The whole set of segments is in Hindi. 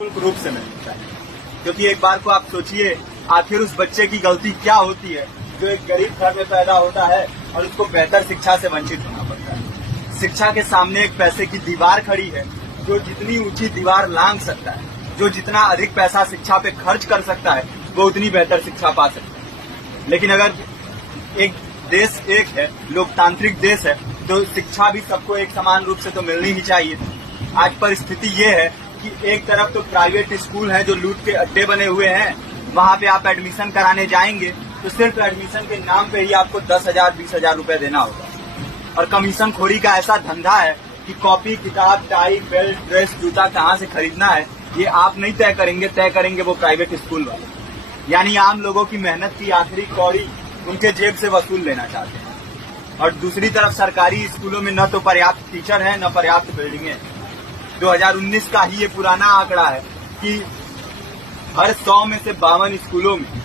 निःशुल्क रूप से मिलनी चाहिए। क्योंकि एक बार को आप सोचिए, आखिर उस बच्चे की गलती क्या होती है जो एक गरीब घर में पैदा होता है और उसको बेहतर शिक्षा से वंचित होना पड़ता है। शिक्षा के सामने एक पैसे की दीवार खड़ी है, जो जितनी ऊंची दीवार लांघ सकता है, जो जितना अधिक पैसा शिक्षा पे खर्च कर सकता है, वो उतनी बेहतर शिक्षा पा सकता है। लेकिन अगर एक देश एक है, लोकतांत्रिक देश है, तो शिक्षा भी सबको एक समान रूप से तो मिलनी ही चाहिए। आज परिस्थिति ये है कि एक तरफ तो प्राइवेट स्कूल हैं जो लूट के अड्डे बने हुए हैं, वहाँ पे आप एडमिशन कराने जाएंगे तो सिर्फ एडमिशन के नाम पे ही आपको 10,000 20,000 रुपए देना होगा। और कमीशन खोरी का ऐसा धंधा है कि कॉपी, किताब, टाई, बेल्ट, ड्रेस, जूता कहाँ से खरीदना है ये आप नहीं तय करेंगे वो प्राइवेट स्कूल वाले। यानी आम लोगों की मेहनत की आखिरी कौड़ी उनके जेब से वसूल लेना चाहते हैं। और दूसरी तरफ सरकारी स्कूलों में न तो पर्याप्त टीचर है, न पर्याप्त बिल्डिंगें। 2019 का ही ये पुराना आंकड़ा है कि हर 100 में से 52 स्कूलों में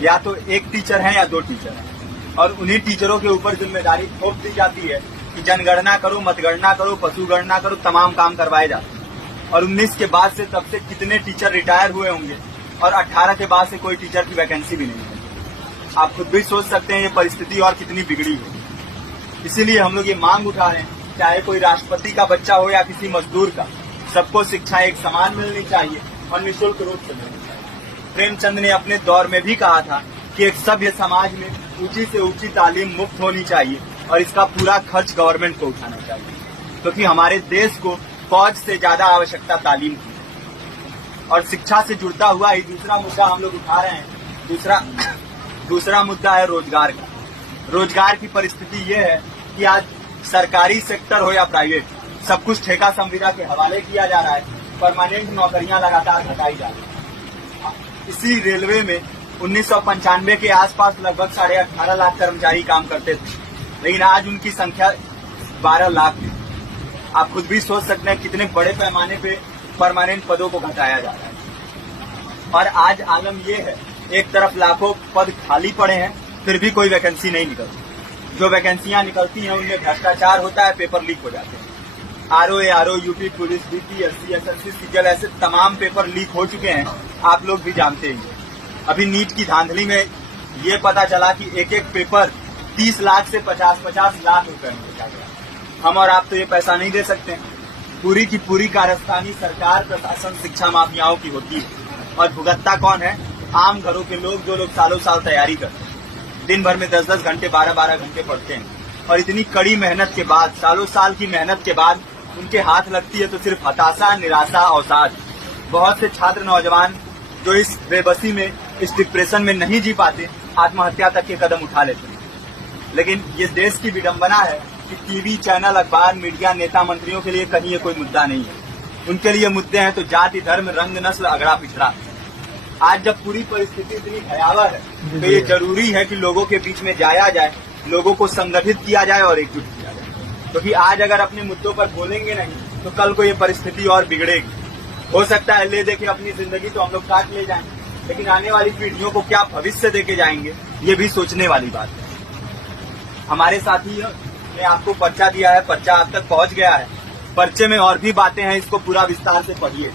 या तो एक टीचर है या 2 टीचर हैं। और उन्हीं टीचरों के ऊपर जिम्मेदारी थोप दी जाती है कि जनगणना करो, मतगणना करो, पशुगणना करो, तमाम काम करवाए जाते हैं। और 19 के बाद से तब से कितने टीचर रिटायर हुए होंगे और 18 के बाद से कोई टीचर की वैकेंसी भी नहीं है। आप खुद भी सोच सकते हैं ये परिस्थिति और कितनी बिगड़ी है। इसीलिए हम लोग ये मांग उठा रहे हैं, चाहे कोई राष्ट्रपति का बच्चा हो या किसी मजदूर का, सबको शिक्षा एक समान मिलनी चाहिए और निःशुल्क रूप से मिलनी चाहिए। प्रेमचंद ने अपने दौर में भी कहा था कि एक सभ्य समाज में ऊंची से ऊंची तालीम मुफ्त होनी चाहिए और इसका पूरा खर्च गवर्नमेंट को उठाना चाहिए, क्योंकि हमारे देश को फौज से ज्यादा आवश्यकता तालीम की है। और शिक्षा से जुड़ता हुआ ही दूसरा मुद्दा हम लोग उठा रहे हैं। दूसरा मुद्दा है रोजगार का। रोजगार की परिस्थिति ये है कि आज सरकारी सेक्टर हो या प्राइवेट, सब कुछ ठेका संविदा के हवाले किया जा रहा है। परमानेंट नौकरियां लगातार घटाई जा रही है। इसी रेलवे में 1995 के आसपास लगभग 18.5 लाख कर्मचारी काम करते थे, लेकिन आज उनकी संख्या 12 लाख है। आप खुद भी सोच सकते हैं कितने बड़े पैमाने पे परमानेंट पदों को घटाया जा रहा है। और आज आलम ये है, एक तरफ लाखों पद खाली पड़े हैं, फिर भी कोई वैकेंसी नहीं निकलती। जो वैकेंसियां निकलती हैं उनमें भ्रष्टाचार होता है, पेपर लीक हो जाते हैं। RO, UP police, BPSC, SSC, CGL, ऐसे तमाम पेपर लीक हो चुके हैं, आप लोग भी जानते हैं। अभी नीट की धांधली में ये पता चला कि एक एक पेपर 30 लाख से 50-50 लाख रुपए में बेचा गया। हम और आप तो ये पैसा नहीं दे सकते। पूरी की पूरी कारस्तानी सरकार, प्रशासन, शिक्षा माफियाओं की होती है। और भुगतता कौन है? आम घरों के लोग, जो लोग सालों साल तैयारी करते हैं, दिन भर में 10-10 घंटे, 12-12 घंटे पढ़ते हैं। और इतनी कड़ी मेहनत के बाद, सालों साल की मेहनत के बाद उनके हाथ लगती है तो सिर्फ हताशा, निराशा, अवसाद। बहुत से छात्र नौजवान जो इस बेबसी में, इस डिप्रेशन में नहीं जी पाते, आत्महत्या तक के कदम उठा लेते हैं। लेकिन ये देश की विडंबना है कि टीवी चैनल, अखबार, मीडिया, नेता, मंत्रियों के लिए कहीं ये कोई मुद्दा नहीं है। उनके लिए मुद्दे हैं तो जाति, धर्म, रंग, नस्ल, अगड़ा पिछड़ा। आज जब पूरी परिस्थिति इतनी भयावह है तो ये जरूरी है कि लोगों के बीच में जाया जाए, लोगों को संगठित किया जाए और एकजुट किया जाए। क्योंकि आज अगर अपने मुद्दों पर बोलेंगे नहीं तो कल को ये परिस्थिति और बिगड़ेगी। हो सकता है ले देके अपनी जिंदगी तो हम लोग काट ले जाएं, लेकिन आने वाली पीढ़ियों को क्या भविष्य देके जाएंगे, ये भी सोचने वाली बात है। हमारे साथी ने आपको पर्चा दिया है, पर्चा आप तक पहुंच गया है। पर्चे में और भी बातें हैं, इसको पूरा विस्तार से पढ़िए।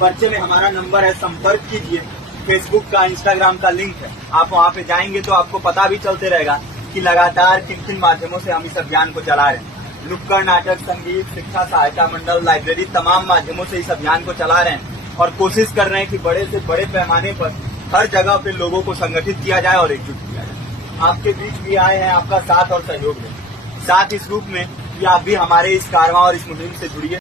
पर्चे में हमारा नंबर है, संपर्क कीजिए। फेसबुक का, इंस्टाग्राम का लिंक है, आप वहाँ पे जाएंगे तो आपको पता भी चलते रहेगा कि लगातार किन किन माध्यमों से हम इस अभियान को चला रहे हैं। नुक्कड़ नाटक, संगीत, शिक्षा सहायता मंडल, लाइब्रेरी, तमाम माध्यमों से इस अभियान को चला रहे हैं और कोशिश कर रहे हैं कि बड़े से बड़े पैमाने पर हर जगह पे लोगों को संगठित किया जाए और एकजुट किया जाए। आपके बीच भी आए हैं, आपका साथ और सहयोग दें। साथ इस रूप में कि आप भी हमारे इस कारवां और इस मुहिम से जुड़िए।